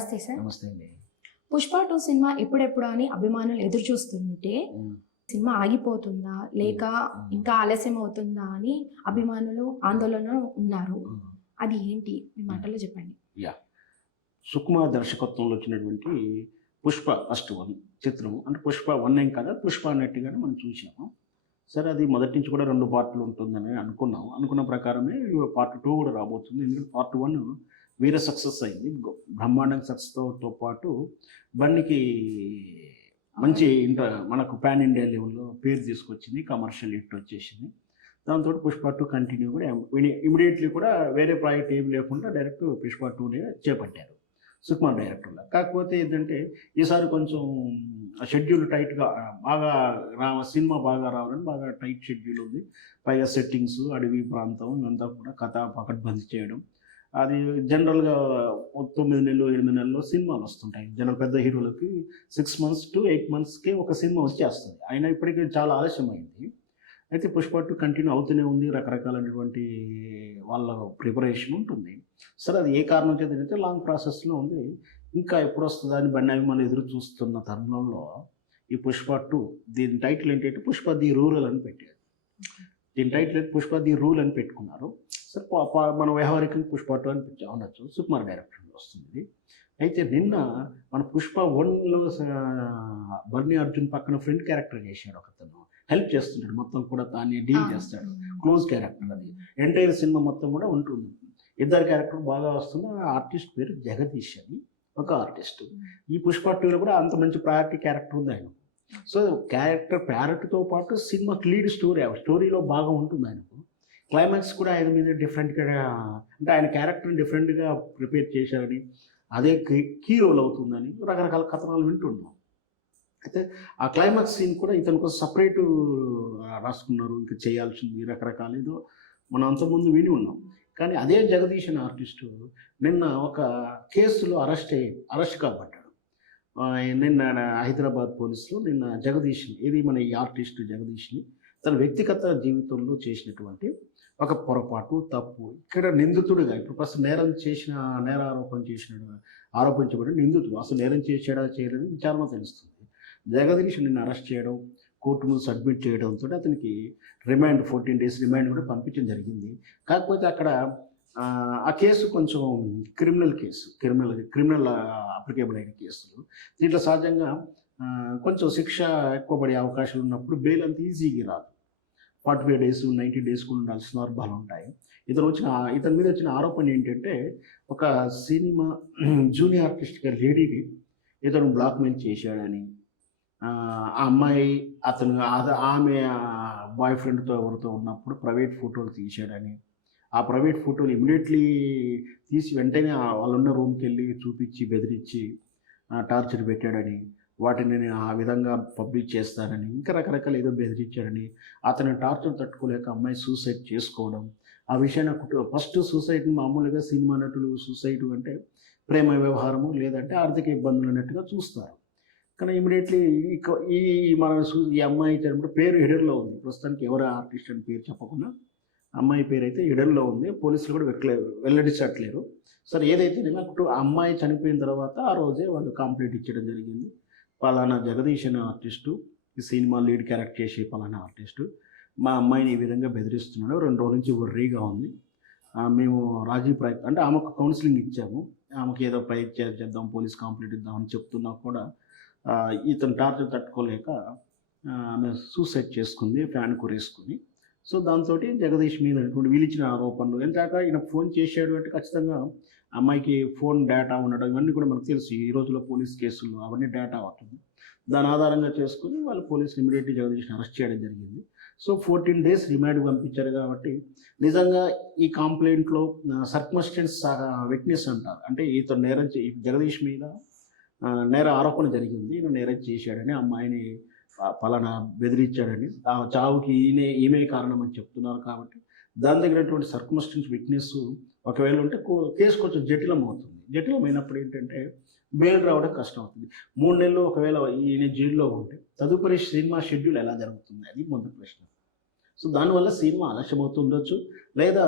నమస్తే సార్. నమస్తే అండి. 'పుష్ప 2' సినిమా ఎప్పుడెప్పుడా అని అభిమానులు ఎదురు చూస్తుంటే సినిమా ఆగిపోతుందా లేక ఇంకా ఆలస్యం అవుతుందా అని అభిమానులు ఆందోళనలో ఉన్నారు. అది ఏంటి మీ మాటల్లో చెప్పండి. సుకుమార్ దర్శకత్వంలో వచ్చినటువంటి పుష్ప ఫస్ట్ 1 చిత్రం అంటే పుష్ప 1 ఏం కదా, పుష్ప అన్నట్టుగానే మనం చూసాము. సరే, అది మొదటి నుంచి కూడా 2 పార్ట్లు ఉంటుందని అనుకున్నాం. అనుకున్న ప్రకారమే పార్ట్ 2 కూడా రాబోతుంది. ఎందుకంటే పార్ట్ 1 వీర సక్సెస్ అయింది. బ్రహ్మాండంగా సక్సెస్తో పాటు బండికి మంచి మనకు పాన్ ఇండియా లెవెల్లో పేరు తీసుకొచ్చింది. కమర్షియల్ హిట్ వచ్చేసింది. దాంతో పుష్ప 2 కంటిన్యూ కూడా ఇమీడియట్లీ కూడా వేరే ప్రాజెక్ట్ ఏమి లేకుండా డైరెక్ట్ పుష్ప 2నే చేపట్టారు సుకుమార్ డైరెక్టర్లో. కాకపోతే ఏంటంటే ఈసారి కొంచెం షెడ్యూల్ టైట్గా సినిమా బాగా రావాలని బాగా టైట్ షెడ్యూల్ ఉంది. పైగా సెట్టింగ్స్, అడవి ప్రాంతం ఇదంతా కూడా కథ పకడ్బందీ చేయడం. అది జనరల్గా 9 నెలలు 8 నెలల్లో సినిమాలు వస్తుంటాయి. పెద్ద హీరోలకి 6 months to 8 monthsకి ఒక సినిమా వచ్చేస్తుంది. అయినా ఇప్పటికీ చాలా ఆలస్యమైంది. అయితే పుష్ప 2 కంటిన్యూ అవుతూనే ఉంది. రకరకాలైనటువంటి వాళ్ళ ప్రిపరేషన్ ఉంటుంది. సరే, అది ఏ కారణం చేత లాంగ్ ప్రాసెస్లో ఉంది. ఇంకా ఎప్పుడు వస్తుందా అని బండి అభిమానులు ఎదురు చూస్తున్న తరుణంలో ఈ పుష్ప 2 దీని టైటిల్ ఏంటంటే పుష్ప ది రూరల్ అని పెట్టారు. దీని టైటిల్ అయితే పుష్ప ది రూల్ అని పెట్టుకున్నారు. సరే, మన వ్యవహారికంగా పుష్ప 2 అని అనొచ్చు. సుకుమార్ డైరెక్టర్లో వస్తుంది. అయితే నిన్న మన పుష్ప 1లో బర్నీ అర్జున్ పక్కన ఫ్రెండ్ క్యారెక్టర్ చేశాడు ఒకతను. హెల్ప్ చేస్తున్నాడు, మొత్తం కూడా తానే డీల్ చేస్తాడు. క్లోజ్ క్యారెక్టర్ అది. ఎంటైర్ సినిమా మొత్తం కూడా ఉంటుంది. ఇద్దరు క్యారెక్టర్ బాగా వస్తుంది. ఆ ఆర్టిస్ట్ పేరు జగదీష్ అని ఒక ఆర్టిస్ట్. ఈ పుష్ప 2లో కూడా అంత మంచి ప్రయారిటీ క్యారెక్టర్ ఉంది ఆయన. సో క్యారెక్టర్ ప్యారెట్తో పాటు సినిమాకి లీడ్ స్టోరీలో బాగా ఉంటుంది ఆయనకు. క్లైమాక్స్ కూడా ఆయన మీద డిఫరెంట్గా, అంటే ఆయన క్యారెక్టర్ని డిఫరెంట్గా ప్రిపేర్ చేశారని, అదే కీ రోల్ అవుతుందని రకరకాల కథనాలు వింటున్నాం. అయితే ఆ క్లైమాక్స్ సీన్ కూడా ఇతను కోసం సపరేటు రాసుకున్నారు. ఇంకా చేయాల్సింది రకరకాల ఏదో మనం అంతకుముందు విని ఉన్నాం. కానీ అదే జగదీష్ అనే ఆర్టిస్టు నిన్న ఒక కేసులో అరెస్ట్ కాబట్టాడు. నిన్న హైదరాబాద్ పోలీసులో నిన్న జగదీష్ని, ఇది మన ఈ ఆర్టిస్టు జగదీష్ని తన వ్యక్తిగత జీవితంలో చేసినటువంటి ఒక పొరపాటు, తప్పు, ఇక్కడ నిందితుడిగా ఇప్పుడు ఫస్ట్ ఆరోపించబడిన నిందితుడు అసలు నేరం చేశాడా చేయలేదు విచారణ తెలుస్తుంది. జగదీష్ నిన్న అరెస్ట్ చేయడం, కోర్టు ముందు సబ్మిట్ చేయడంతో అతనికి రిమాండ్ 14 days రిమాండ్ కూడా పంపించడం జరిగింది. కాకపోతే అక్కడ ఆ కేసు కొంచెం క్రిమినల్ అప్లికేబుల్ అయిన కేసులు. దీంట్లో సహజంగా కొంచెం శిక్ష ఎక్కువ పడే అవకాశాలు ఉన్నప్పుడు బెయిల్ అంత ఈజీగా రాదు. 45 days 90 days కూడా ఉండాల్సిన సందర్భాలు ఉంటాయి. ఇతని మీద వచ్చిన ఆరోపణ ఏంటంటే ఒక సినిమా జూనియర్ ఆర్టిస్ట్గా లేడీని ఇతను బ్లాక్మెయిల్ చేశాడని, ఆ అమ్మాయి ఆమె బాయ్ ఫ్రెండ్తో ఎవరితో ఉన్నప్పుడు ప్రైవేట్ ఫోటోలు తీశాడని, ఆ ప్రైవేట్ ఫోటోలు ఇమీడియట్లీ తీసి వెంటనే వాళ్ళున్న రూమ్కి వెళ్ళి చూపించి బెదిరించి టార్చర్ పెట్టాడని, వాటిని నేను ఆ విధంగా పబ్లిష్ చేస్తానని, ఇంకా రకరకాల ఏదో బెదిరించాడని, అతని టార్చర్ తట్టుకోలేక అమ్మాయి సూసైడ్ చేసుకోవడం. ఆ విషయాన్ని ఫస్ట్ సూసైడ్ని మామూలుగా సినిమా నటులు సూసైడ్ అంటే ప్రేమ వ్యవహారము లేదంటే ఆర్థిక ఇబ్బందులు అన్నట్టుగా చూస్తారు. కానీ ఇమీడియట్లీ ఈ అమ్మాయి చనిపోయిన పేరు హిడర్లో ఉంది. ప్రస్తుతానికి ఎవరు ఆర్టిస్ట్ అని పేరు చెప్పకుండా అమ్మాయి పేరు అయితే హిడర్లో ఉంది. పోలీసులు కూడా వెల్లడించట్లేరు. సరే, ఏదైతే నాకు అమ్మాయి చనిపోయిన తర్వాత ఆ రోజే వాళ్ళు కంప్లైంట్ ఇచ్చడం జరిగింది. పలానా జగదీష్ అనే ఆర్టిస్టు ఈ సినిమా లీడ్ క్యారెక్టర్ చేసే పలానా ఆర్టిస్టు మా అమ్మాయిని ఈ విధంగా బెదిరిస్తున్నాడు, 2 రోజుల నుంచి వర్రీగా ఉంది, మేము రాజీ ప్రయత్నం అంటే ఆమెకు కౌన్సిలింగ్ ఇచ్చాము, ఆమెకు ఏదో ప్రయత్నం చేద్దాం, పోలీస్ కంప్లైంట్ ఇద్దామని చెప్తున్నా కూడా ఇతను టార్చర్ తట్టుకోలేక ఆమె సూసైడ్ చేసుకుంది, ఫ్యాన్ కొరేసుకుని. సో దాంతో జగదీష్ మీద వీళ్ళు ఇచ్చిన ఆరోపణలు ఎంతాక ఈయన ఫోన్ చేశాడు అంటే ఖచ్చితంగా అమ్మాయికి ఫోన్ డేటా ఉండడం ఇవన్నీ కూడా మనకు తెలుసు. ఈ రోజుల్లో పోలీస్ కేసుల్లో అవన్నీ డేటా అవుతుంది. దాని ఆధారంగా చేసుకుని వాళ్ళు పోలీసులు ఇమీడియట్లీ జగదీష్ని అరెస్ట్ చేయడం జరిగింది. సో 14 days రిమాండ్ పంపించారు. కాబట్టి నిజంగా ఈ కంప్లైంట్లో సర్కమ్స్టెన్స్ విట్నెస్ అంటారు, అంటే ఇతను జగదీష్ మీద నేర ఆరోపణ జరిగింది, ఈయన నేరం చేశాడని, అమ్మాయిని పలానా బెదిరించాడని, ఆ చావుకి ఈమె కారణం అని చెప్తున్నారు. కాబట్టి దాని దగ్గరటువంటి సర్కమ్స్టెన్స్ విట్నెస్ ఒకవేళ ఉంటే కేసు కొంచెం జటిలం అవుతుంది. జటిలమైనప్పుడు ఏంటంటే బెయిల్ రావడం కష్టం అవుతుంది. 3 నెలలు ఒకవేళ ఈయన జైల్లో ఉంటే తదుపరి సినిమా షెడ్యూల్ ఎలా జరుగుతుంది అది మొదటి ప్రశ్న. సో దానివల్ల సినిమా ఆలస్యం అవుతుండొచ్చు, లేదా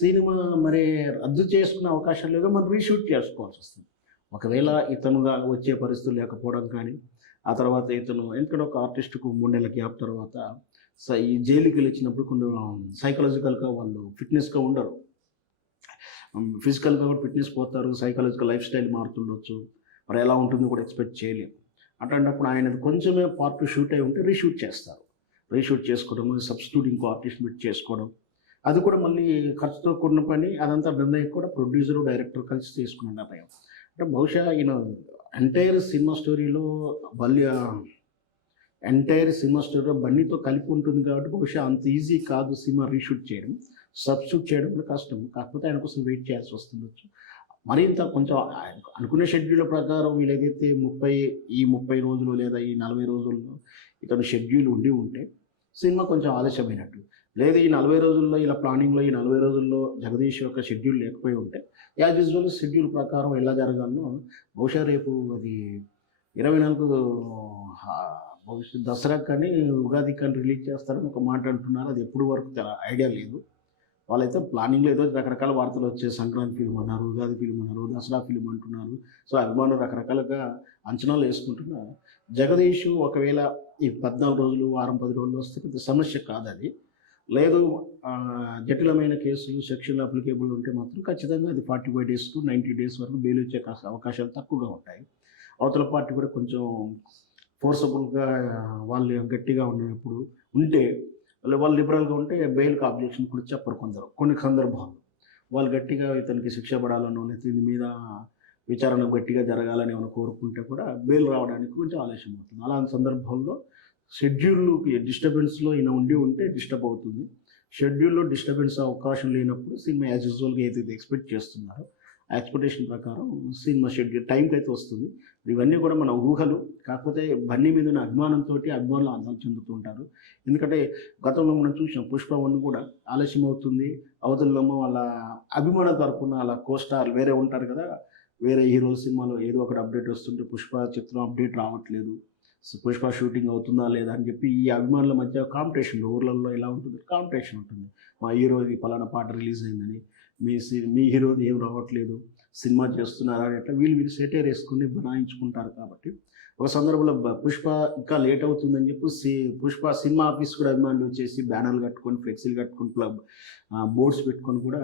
సినిమా మరి రద్దు చేసుకునే అవకాశం లేదా మనం రీషూట్ చేసుకోవాల్సి వస్తుంది. ఒకవేళ ఇతనుగా వచ్చే పరిస్థితులు లేకపోవడం కానీ, ఆ తర్వాత ఇతను ఎందుకంటే ఒక ఆర్టిస్ట్‌కు 3 నెలల గ్యాప్ తర్వాత ఈ జైలుకెళ్ళి వచ్చినప్పుడు కొన్ని సైకలాజికల్‌గా వాళ్ళు ఫిట్‌నెస్‌గా ఉండరు. ఫిజికల్‌గా కూడా ఫిట్‌నెస్ పోతారు. సైకలాజికల్ లైఫ్ స్టైల్ మారుతుండొచ్చు. మరి ఎలా ఉంటుందో కూడా ఎక్స్‌పెక్ట్ చేయలేము. అట్లాంటప్పుడు ఆయనది కొంచెమే పార్ట్ షూట్ అయ్యి ఉంటే రీషూట్ చేస్తారు. రీషూట్ చేసుకోవడం, సబ్‌స్టిట్యూట్ ఇంకో ఆర్టిస్ట్‌ని పెట్టి చేసుకోవడం. అది కూడా మళ్ళీ ఖర్చుతో కూడిన పని. అదంతా నిర్ణయం కూడా ప్రొడ్యూసరు, డైరెక్టర్ కలిసి తీసుకున్న నిర్ణయం. అంటే బహుశా ఈయన ఎంటైర్ సినిమా స్టోరీలో బన్నీతో కలిపి ఉంటుంది కాబట్టి బహుశా అంత ఈజీ కాదు సినిమా రీషూట్ చేయడం. సబ్‌స్టిట్యూట్ చేయడం కూడా కష్టం. కాకపోతే ఆయన కోసం వెయిట్ చేయాల్సి వస్తుండొచ్చు. మరింత కొంచెం ఆయన అనుకునే షెడ్యూల్ ప్రకారం వీళ్ళేదైతే 30 రోజులు లేదా ఈ 40 రోజుల్లో ఇతను షెడ్యూల్ ఉండి ఉంటే సినిమా కొంచెం ఆలస్యమైనట్టు. లేదు ఈ 40 రోజుల్లో ఇలా ప్లానింగ్‌లో ఈ 40 రోజుల్లో జగదీష్ యొక్క షెడ్యూల్ లేకపోయి ఉంటే యాజ్ యూజువల్ షెడ్యూల్ ప్రకారం ఎలా జరగాలనో బహుశా రేపు అది 24 బహుశా దసరాకి కానీ, ఉగాదికి కానీ రిలీజ్ చేస్తారని ఒక మాట అంటున్నారు. అది ఎప్పుడు వరకు ఐడియా లేదు. వాళ్ళైతే ప్లానింగ్‌లో ఏదో రకరకాల వార్తలు వచ్చాయి. సంక్రాంతి ఫిల్మ్ అన్నారు, ఉగాది ఫిల్మ్ అన్నారు, దసరా ఫిల్మ్ అంటున్నారు. సో అభిమానులు రకరకాలుగా అంచనాలు వేసుకుంటున్నారు. జగదీష్ ఒకవేళ ఈ 14 రోజులు, వారం 10 రోజులు వస్తే పెద్ద సమస్య కాదది. లేదు జటిలమైన కేసులు, సెక్షన్‌లు అప్లికేబుల్ ఉంటే మాత్రం ఖచ్చితంగా అది 45 డేస్ టు 90 డేస్ వరకు బెయిల్ వచ్చే అవకాశాలు తక్కువగా ఉంటాయి. అవతల పార్టీ కూడా కొంచెం ఫోర్సబుల్‌గా వాళ్ళు గట్టిగా ఉన్నప్పుడు ఉంటే వాళ్ళు లిబరల్‌గా ఉంటే బెయిల్‌కి అబ్జెక్షన్ కూడా చెప్పరు కొందరు. కొన్ని సందర్భాల్లో. వాళ్ళు గట్టిగా ఇతనికి శిక్ష పడాలనో లేకపోతే దీని మీద విచారణ గట్టిగా జరగాలని ఏమైనా కోరుకుంటే కూడా బెయిల్ రావడానికి కొంచెం ఆలస్యం అవుతుంది. అలాంటి సందర్భంలో షెడ్యూల్‌కి డిస్టర్బెన్స్‌లో ఈయన ఉంటే డిస్టర్బ్ అవుతుంది. షెడ్యూల్‌లో డిస్టర్బెన్స్ అవకాశం లేనప్పుడు సినిమా యాజ్ యూజువల్‌గా ఏదైతే ఎక్స్‌పెక్ట్ చేస్తున్నారో ఆ ఎక్స్‌పెక్టేషన్ ప్రకారం సినిమా షెడ్యూల్ టైంకి అయితే వస్తుంది. ఇవన్నీ కూడా మన ఊహలు. కాకపోతే బన్నీ మీద ఉన్న అభిమానంతోటి అభిమానులు ఆందోళన చెందుతూ ఉంటారు. ఎందుకంటే గతంలో మనం చూసాం 'పుష్ప 1' కూడా ఆలస్యం అవుతుంది. అవతలేమో వాళ్ళ అభిమాన తరపున అలా కోస్టార్లు వేరే ఉంటారు కదా! వేరే హీరోల సినిమాలో ఏదో ఒకటి అప్డేట్ వస్తుంటే 'పుష్ప' చిత్రం అప్డేట్ రావట్లేదు. 'పుష్ప' షూటింగ్ అవుతుందా లేదా అని చెప్పి ఈ అభిమానుల మధ్య కాంపిటీషన్ ఊర్లలో ఎలా ఉంటుంది కాంపిటీషన్ ఉంటుంది. మా హీరోది పలానా పాట రిలీజ్ అయిందని, మీ హీరోది ఏం రావట్లేదు, సినిమా చేస్తున్నారా అని అట్లా వీళ్ళు సెటైర్ వేసుకొని బనాయించుకుంటారు. కాబట్టి ఒక సందర్భంలో 'పుష్ప' ఇంకా లేట్ అవుతుందని చెప్పి 'పుష్ప' సినిమా ఆఫీస్ కూడా అభిమానులు వచ్చేసి బ్యానర్లు కట్టుకొని, ఫ్లెక్సీలు కట్టుకొని, బోర్డ్స్ పెట్టుకొని కూడా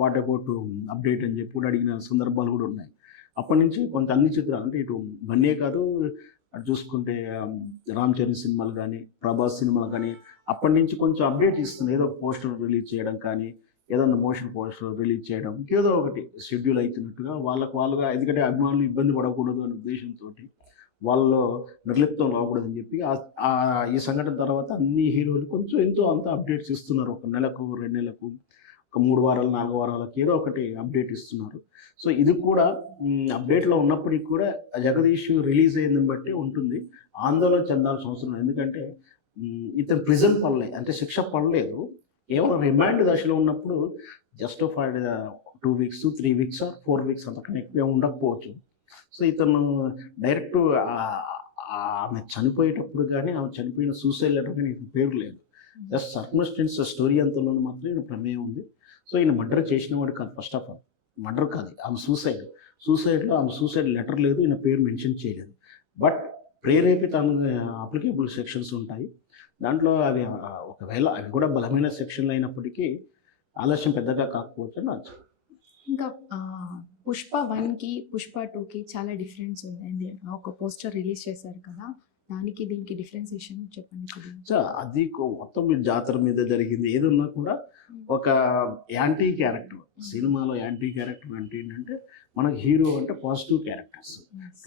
వాట్ అబౌట్ అప్డేట్ అని చెప్పి కూడా అడిగిన సందర్భాలు కూడా ఉన్నాయి. అప్పటి నుంచి కొంత అన్ని చిత్రాలు అంటే ఇటు బన్నీయే కాదు, అటు చూసుకుంటే రామ్ చరణ్ సినిమాలు కానీ, ప్రభాస్ సినిమాలు కానీ అప్పటి నుంచి కొంచెం అప్డేట్ ఇస్తుంది. ఏదో పోస్టర్ రిలీజ్ చేయడం కానీ, ఏదన్నా మోషన్ పోస్టర్ రిలీజ్ చేయడం, ఇంకేదో ఒకటి షెడ్యూల్ అవుతున్నట్టుగా వాళ్ళుగా ఎందుకంటే అభిమానులు ఇబ్బంది పడకూడదు అనే ఉద్దేశంతోటి వాళ్ళలో నిర్లిప్తం రాకూడదని చెప్పి ఈ సంఘటన తర్వాత అన్ని హీరోలు కొంచెం ఎంతో అంత అప్డేట్స్ ఇస్తున్నారు. ఒక నెలకు, 2 నెలలకు, ఒక 3 వారాలు, 4 వారాలకు ఏదో ఒకటి అప్డేట్ ఇస్తున్నారు. సో ఇది కూడా అప్డేట్‌లో ఉన్నప్పటికి కూడా జగదీష్ రిలీజ్ అయిందని బట్టి ఉంటుంది. ఆందోళన చెందాల్సిన అవసరం లేదు. ఎందుకంటే ఇతను ప్రిజన్ పడలే, అంటే శిక్ష పడలేదు. కేవలం రిమాండ్ దశలో ఉన్నప్పుడు justified 2 weeks, 3 weeks or 4 weeks అంతకన్నా ఎక్కువ ఉండకపోవచ్చు. సో ఇతను డైరెక్ట్ ఆమె చనిపోయేటప్పుడు కానీ, ఆమె చనిపోయిన సూసైడ్ లెటర్ కానీ ఇతని పేరు లేదు. జస్ట్ సర్కమ్స్టెన్స్ స్టోరీ అంతలోనే మాత్రం ఈయన ప్రమేయం ఉంది. సో ఈయన మర్డర్ చేసిన వాడు కాదు. ఫస్ట్ ఆఫ్ ఆల్ మర్డర్ కాదు, ఆమె సూసైడ్లో ఆమె సూసైడ్ లెటర్ లేదు, ఈయన పేరు మెన్షన్ చేయలేదు. బట్ ప్రేరేపిత అప్లికేబుల్ సెక్షన్స్ ఉంటాయి. దాంట్లో అవి ఒకవేళ అవి కూడా బలమైన సెక్షన్లు అయినప్పటికీ ఆలస్యం పెద్దగా కాకపోవచ్చు అని నాకు. ఇంకా 'పుష్ప 1'కి 'పుష్ప 2'కి చాలా డిఫరెన్స్ ఉంది. ఒక పోస్టర్ రిలీజ్ చేశారు కదా! దానికి దీనికి డిఫరెన్సియేషన్ చెప్పండి కొద్దిగా. సో అది మొత్తం మీరు జాతర మీద జరిగింది ఏదున్నా కూడా ఒక యాంటీ క్యారెక్టర్. సినిమాలో యాంటీ క్యారెక్టర్ అంటే ఏంటంటే మనకు హీరో అంటే పాజిటివ్ క్యారెక్టర్స్.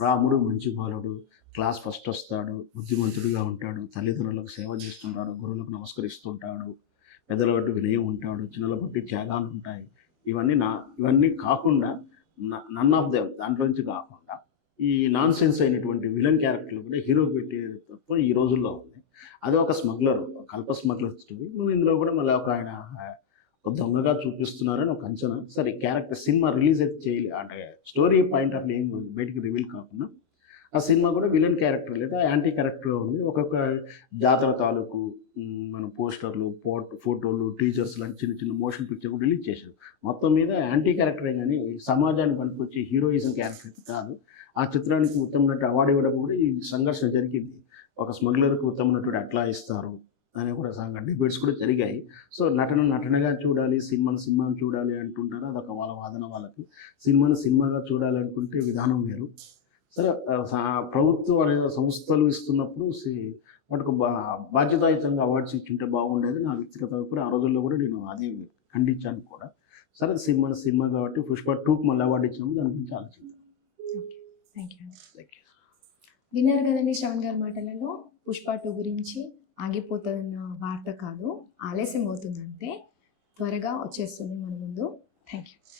రాముడు మంచి బాలుడు, క్లాస్ ఫస్ట్ వస్తాడు, బుద్ధిమంతుడిగా ఉంటాడు, తల్లిదండ్రులకు సేవ చేస్తుంటాడు, గురువులకు నమస్కరిస్తుంటాడు, పెద్దల బట్టి వినయం ఉంటాడు, చిన్నల బట్టి త్యాగాలు ఉంటాయి. ఇవన్నీ కాకుండా నన్ ఆఫ్ దెమ్ దాంట్లోంచి కాకుండా ఈ నాన్ సెన్స్ అయినటువంటి విలన్ క్యారెక్టర్లు కూడా హీరో పెట్టే తత్వం ఈ రోజుల్లో ఉంది. అది ఒక స్మగ్లర్, కల్ప స్మగ్లర్ స్టోరీ. ఇందులో కూడా మళ్ళీ ఆయన ఒక దొంగగా చూపిస్తున్నారని ఒక అంచనా. సరే క్యారెక్టర్ సినిమా రిలీజ్ అయితే చేయలే, అంటే స్టోరీ పాయింట్ ఆఫ్ ఏం బయటికి రివీల్ కాకుండా ఆ సినిమా కూడా విలన్ క్యారెక్టర్ లేదా యాంటీ క్యారెక్టర్ ఉంది. ఒక్కొక్క జాతర తాలూకు మన పోస్టర్లు, ఫోటోలు, టీజర్స్ లాంటి చిన్న చిన్న మోషన్ పిక్చర్ కూడా రిలీజ్ చేశారు. మొత్తం మీద యాంటీ క్యారెక్టరే కానీ సమాజానికి పనికొచ్చే హీరోయిజం క్యారెక్టర్ అయితే కాదు. ఆ చిత్రానికి ఉత్తమ నటి అవార్డు ఇవ్వడం కూడా ఈ సంఘర్షణ జరిగింది. ఒక స్మగ్లర్కి ఉత్తమ నటుడు ఎట్లా ఇస్తారు అనే కూడా డిబేట్స్ కూడా జరిగాయి. సో నటనగా చూడాలి, సినిమాను చూడాలి అంటుంటారు. అదొక వాళ్ళ వాదన వాళ్ళకి. సినిమాగా చూడాలి అనుకుంటే విధానం వేరు. సరే ప్రభుత్వం అనేది సంస్థలు ఇస్తున్నప్పుడు వాటికి బాధ్యతాయుతంగా అవార్డ్స్ ఇచ్చుంటే బాగుండేది నా వ్యక్తిగత అభిప్రాయం. ఆ రోజుల్లో కూడా నేను అదే ఖండించాను కూడా. సరే సినిమా కాబట్టి పుష్ప 2కి మళ్ళీ అవార్డు ఇచ్చినప్పుడు దాని గురించి ఆలోచించాను. Thank you. విన్నారు కదండి శ్రవణ్ గారి మాటలలో, పుష్ప 2 గురించి ఆగిపోతుందన్న వార్త కాదు, ఆలస్యం అవుతుందంటే త్వరగా వచ్చేస్తుంది మన ముందు. Thank you.